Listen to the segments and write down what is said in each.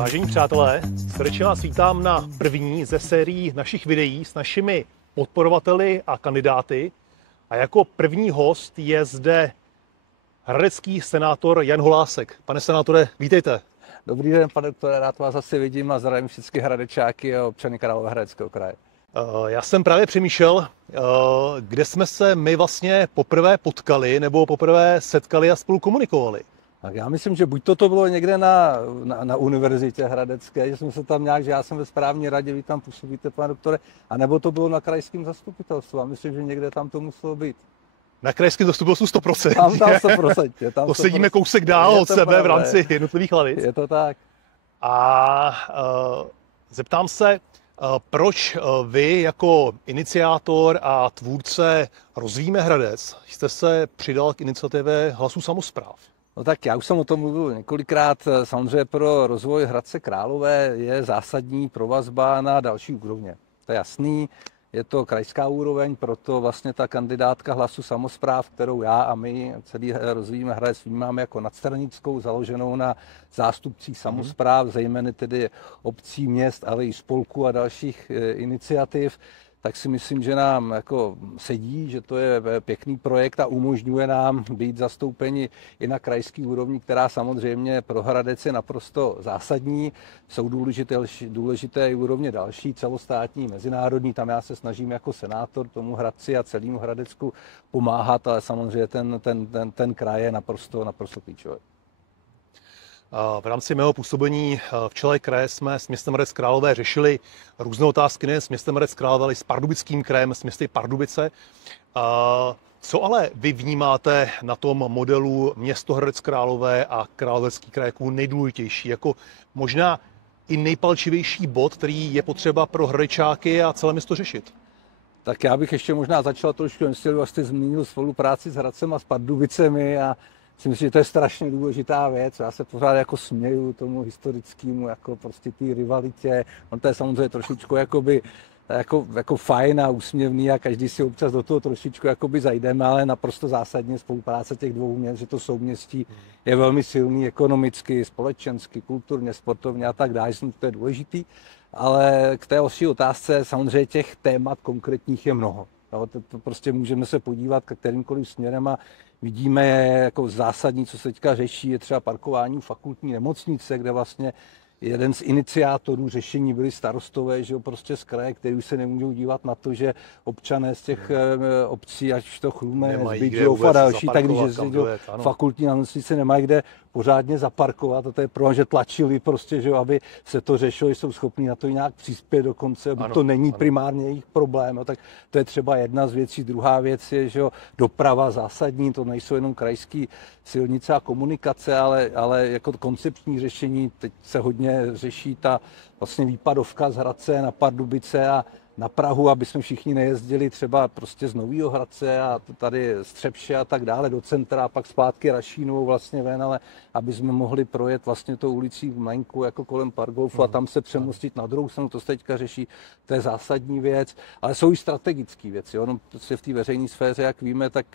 Vážení přátelé, srdečně vás vítám na první ze sérií našich videí s našimi podporovateli a kandidáty. A jako první host je zde hradecký senátor Jan Holásek. Pane senátore, vítejte. Dobrý den, pane doktore, rád vás zase vidím a zdravím všechny hradečáky a občany Královéhradeckého kraje. Já jsem právě přemýšlel, kde jsme se my vlastně poprvé potkali nebo poprvé setkali a spolu komunikovali. Tak já myslím, že buď to bylo někde na univerzitě hradecké, že jsme se tam nějak, že já jsem ve správní radě, vy tam působíte, pane doktore, anebo to bylo na krajském zastupitelstvu. A myslím, že někde tam to muselo být. Na krajském zastupitelstvu 100%. Tam 100%. Tam to sedíme kousek dál od sebe pravda, v rámci jednotlivých lavic. Je to tak. A zeptám se, proč vy jako iniciátor a tvůrce Rozvíjíme Hradec jste se přidal k iniciativě Hlasu samospráv? No tak já už jsem o tom mluvil několikrát. Samozřejmě pro rozvoj Hradce Králové je zásadní provazba na další úrovně. To je jasný. Je to krajská úroveň, proto vlastně ta kandidátka Hlasu samospráv, kterou já a my celý Rozvíjíme Hradec vnímáme jako nadstranickou, založenou na zástupcích samospráv, zejména tedy obcí, měst, ale i spolků a dalších iniciativ, tak si myslím, že nám jako sedí, že to je pěkný projekt a umožňuje nám být zastoupeni i na krajské úrovni, která samozřejmě pro Hradec je naprosto zásadní. Jsou důležité i úrovně další, celostátní, mezinárodní. Tam já se snažím jako senátor tomu Hradci a celému Hradecku pomáhat, ale samozřejmě ten kraj je naprosto klíčový. V rámci mého působení v čele kraje jsme s městem Hradec Králové řešili různé otázky nejen s městem Hradec Králové, ale i s Pardubickým krajem, s městy Pardubice. Co ale vy vnímáte na tom modelu město Hradec Králové a Královéhradecký kraj jako nejdůležitější, jako možná i nejpalčivější bod, který je potřeba pro hradečáky a celé město řešit? Tak já bych ještě možná začal trošku, jak jste zmínil spolupráci s Hradcem a s Pardubicemi a myslím si, že to je strašně důležitá věc. Já se pořád jako směju tomu historickému, jako prostě té rivalitě. On to je samozřejmě trošičku jako fajn a úsměvný a každý si občas do toho trošičku jakoby zajdeme, ale naprosto zásadně spolupráce těch dvou měst, že to souměstí je velmi silný ekonomicky, společensky, kulturně, sportovně a tak dále. To je důležitý. Ale k té další otázce samozřejmě těch témat konkrétních je mnoho. To prostě můžeme se podívat k kterýmkoliv směrem a vidíme jako zásadní, co se teďka řeší, je třeba parkování u fakultní nemocnice, kde vlastně jeden z iniciátorů řešení byli starostové, že jo, prostě z kraje, kteří už se nemůžou dívat na to, že občané z těch obcí, ať to Chlumé, Zbytžov a další, tak když jezdí do fakultní nemocnice, nemají kde pořádně zaparkovat a to je pro, že tlačili prostě, že jo, aby se to řešilo, že jsou schopní na to nějak přispět dokonce, aby to není primárně jejich problém. No, tak to je třeba jedna z věcí. Druhá věc je, že jo, doprava zásadní, to nejsou jenom krajské silnice a komunikace, ale jako koncepční řešení. Teď se hodně řeší ta vlastně výpadovka z Hradce na Pardubice a na Prahu, aby jsme všichni nejezdili třeba prostě z Nového Hradce a tady z Třebše a tak dále do centra a pak zpátky Rašínovou vlastně ven, ale aby jsme mohli projet vlastně tou ulicí v Mlenku jako kolem Pargolfu a tam se přemostit na druhou stranu, to se teďka řeší, to je zásadní věc, ale jsou i strategické věci. Ono prostě v té veřejné sféře, jak víme, tak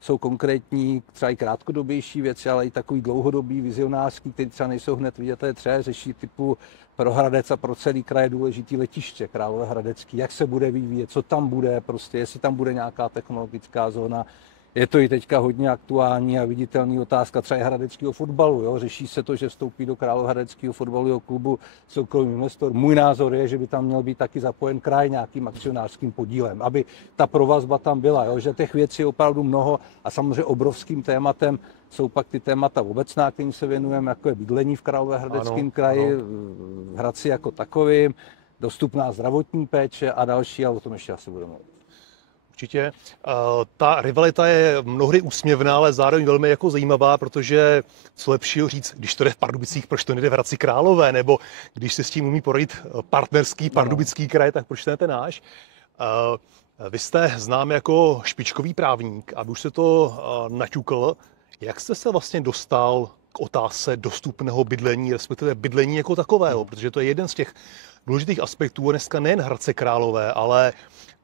jsou konkrétní, třeba i krátkodobější věci, ale i takový dlouhodobý, vizionářský, který třeba nejsou hned vidět, to je třeba řeší typu pro Hradec a pro celý kraj důležitý letiště Královéhradecký, jak se bude vyvíjet, co tam bude, prostě, jestli tam bude nějaká technologická zóna. Je to i teďka hodně aktuální a viditelný otázka třeba i hradeckého fotbalu. Jo? Řeší se to, že vstoupí do Královéhradeckého fotbalového klubu soukromý investor. Můj názor je, že by tam měl být taky zapojen kraj nějakým akcionářským podílem, aby ta provazba tam byla. Jo? Že těch věcí je opravdu mnoho a samozřejmě obrovským tématem jsou pak ty témata obecná, kterým se věnujeme, jako je bydlení v Královéhradeckém kraji, v Hradci jako takovým, dostupná zdravotní péče a další, ale o tom ještě asi budeme mluvit. Určitě. Ta rivalita je mnohdy úsměvná, ale zároveň velmi jako zajímavá, protože co lepšího říct, když to jde v Pardubicích, proč to nejde v Hradci Králové, nebo když se s tím umí poradit partnerský Pardubický kraj, tak proč ne ten náš? Vy jste znám jako špičkový právník, aby už se to naťukl. Jak jste se vlastně dostal k otázce dostupného bydlení, respektive bydlení jako takového, protože to je jeden z těch důležitých aspektů dneska nejen Hradce Králové, ale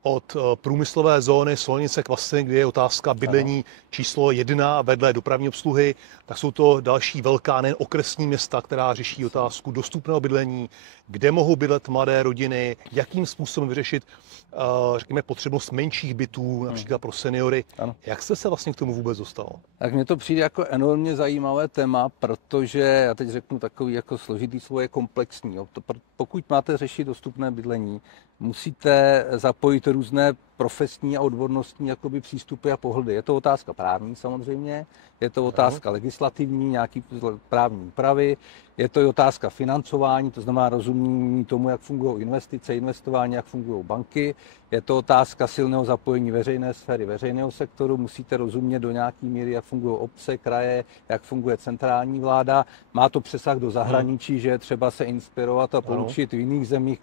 od průmyslové zóny Solenice Kvasiny, kde je otázka bydlení číslo 1 vedle dopravní obsluhy, tak jsou to další velká, nejen okresní města, která řeší otázku dostupného bydlení, kde mohou bydlet mladé rodiny, jakým způsobem vyřešit, řekněme, potřebnost menších bytů, například pro seniory. Ano. Jak jste se vlastně k tomu vůbec dostal? Tak mně to přijde jako enormně zajímavé téma, protože, já teď řeknu takový jako složitý slovo, je komplexní. Jo. Pokud máte řešit dostupné bydlení, musíte zapojit různé profesní a odbornostní jakoby přístupy a pohledy. Je to otázka právní samozřejmě, je to otázka legislativní, nějaký právní úpravy, je to i otázka financování, to znamená rozumění tomu, jak fungují investice, investování, jak fungují banky, je to otázka silného zapojení veřejné sféry, veřejného sektoru, musíte rozumět do nějaké míry, jak fungují obce, kraje, jak funguje centrální vláda, má to přesah do zahraničí, že je třeba se inspirovat a poučit v jiných zemích.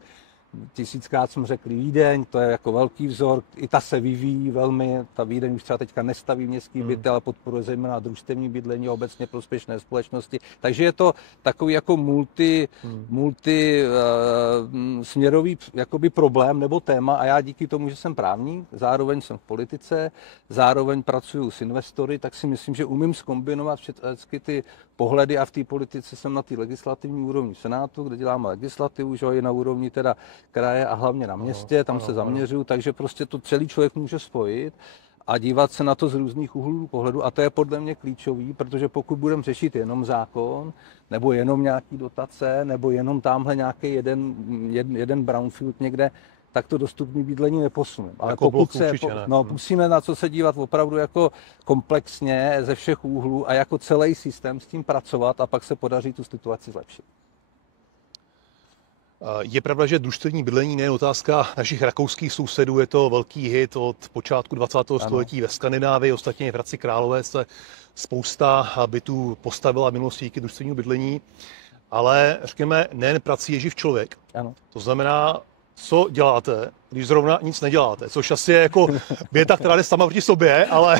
Tisíckrát jsme řekli Vídeň, to je jako velký vzor, i ta se vyvíjí velmi, ta Vídeň už třeba teďka nestaví městský byty, ale podporuje zejména družstevní bydlení a obecně prospěšné společnosti. Takže je to takový jako směrový jakoby problém nebo téma a já díky tomu, že jsem právník, zároveň jsem v politice, zároveň pracuju s investory, tak si myslím, že umím zkombinovat všechny ty pohledy a v té politice jsem na té legislativní úrovni v Senátu, kde děláme legislativu, že je na úrovni teda kraje a hlavně na městě, tam se zaměřuju, takže prostě to celý člověk může spojit a dívat se na to z různých úhlů pohledu a to je podle mě klíčový, protože pokud budeme řešit jenom zákon, nebo jenom nějaký dotace, nebo jenom tamhle nějaký jeden brownfield někde, tak to dostupné bydlení neposune. Ale jako pokud se musíme na co se dívat opravdu jako komplexně ze všech úhlů a jako celý systém s tím pracovat a pak se podaří tu situaci zlepšit. Je pravda, že družstevní bydlení není otázka našich rakouských sousedů, je to velký hit od počátku 20. století ve Skandinávii, ostatně v Hradci Králové se spousta bytů postavila v minulosti díky družstevnímu bydlení, ale řekněme, nejen prací je živ člověk. Ano. To znamená, co děláte, když zrovna nic neděláte, což asi je jako věta, která jde sama proti sobě, ale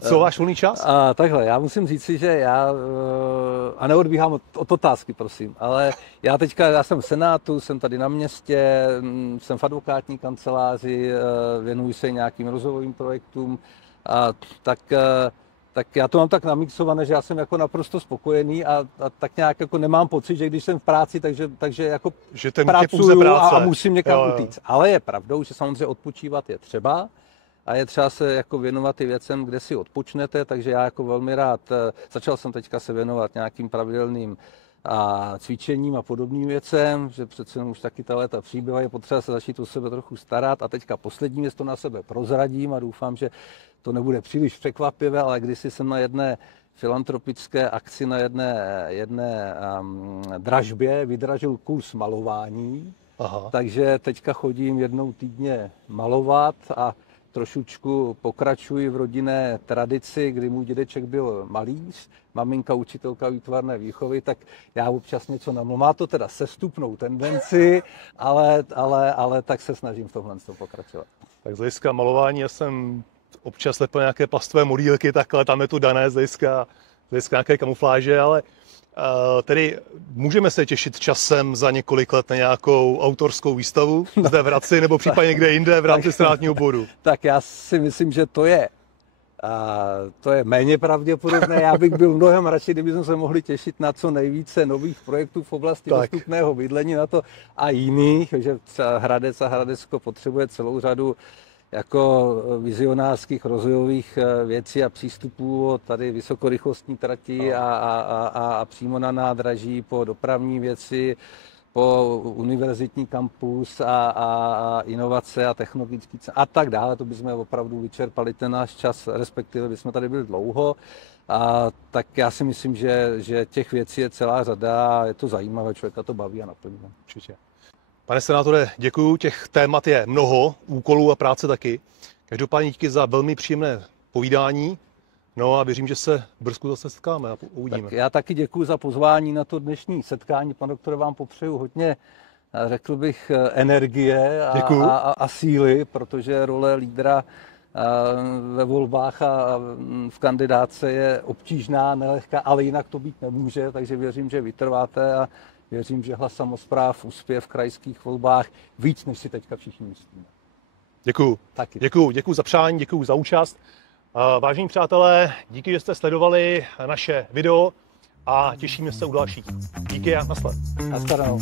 co váš volný čas? Takhle, já musím říct si, že já, a neodbíhám od otázky, prosím, ale já jsem v Senátu, jsem tady na městě, jsem v advokátní kanceláři, věnuji se nějakým rozvojovým projektům, tak já to mám tak namixované, že já jsem jako naprosto spokojený a tak nějak jako nemám pocit, že když jsem v práci, takže jako že ten pracuju a musím někam utíct. Ale je pravdou, že samozřejmě odpočívat je třeba a je třeba se jako věnovat i věcem, kde si odpočnete, takže já jako velmi rád, začal jsem teďka se věnovat nějakým pravidelným a cvičením a podobným věcem, že přece už taky ta léta přibývají, je potřeba se začít o sebe trochu starat a teďka poslední věc to na sebe prozradím a doufám, že to nebude příliš překvapivé, ale kdysi jsem na jedné filantropické akci, na jedné dražbě vydražil kurz malování, takže teďka chodím jednou týdně malovat a trošičku pokračuji v rodinné tradici, kdy můj dědeček byl malíř, maminka učitelka výtvarné výchovy, tak já občas něco namluvím. Má to teda sestupnou tendenci, ale tak se snažím v tomhle pokračovat. Tak z hlediska malování já jsem občas lepil nějaké plastové modílky, takhle tam je to dané z hlediska nějaké kamufláže, ale tedy můžeme se těšit časem za několik let na nějakou autorskou výstavu zde v Hradci nebo případně někde jinde v rámci senátního bodu? Tak já si myslím, že to je méně pravděpodobné. Já bych byl mnohem radši, kdybychom se mohli těšit na co nejvíce nových projektů v oblasti dostupného bydlení na to a jiných, že Hradec a Hradecko potřebuje celou řadu jako vizionářských rozvojových věcí a přístupů od tady vysokorychlostní trati a přímo na nádraží po dopravní věci, po univerzitní kampus a inovace a technologický a tak dále. To bychom opravdu vyčerpali ten náš čas, respektive bychom tady byli dlouho. Tak já si myslím, že těch věcí je celá řada a je to zajímavé, člověka to baví a naplní. Určitě. Pane senátore, děkuju, těch témat je mnoho, úkolů a práce taky. Každopádně díky za velmi příjemné povídání. No a věřím, že se brzy zase setkáme a uvidíme. Tak já taky děkuji za pozvání na to dnešní setkání. Pane doktore, vám popřeju hodně, řekl bych, energie a síly, protože role lídra ve volbách a v kandidáce je obtížná, nelehká, ale jinak to být nemůže, takže věřím, že vytrváte a věřím, že Hlas samospráv uspěje v krajských volbách víc, než si teďka všichni myslíme. Děkuju. Taky. Děkuju za přání, děkuju za účast. Vážení přátelé, díky, že jste sledovali naše video a těšíme se u dalších. Díky a naschle. Nashledanou.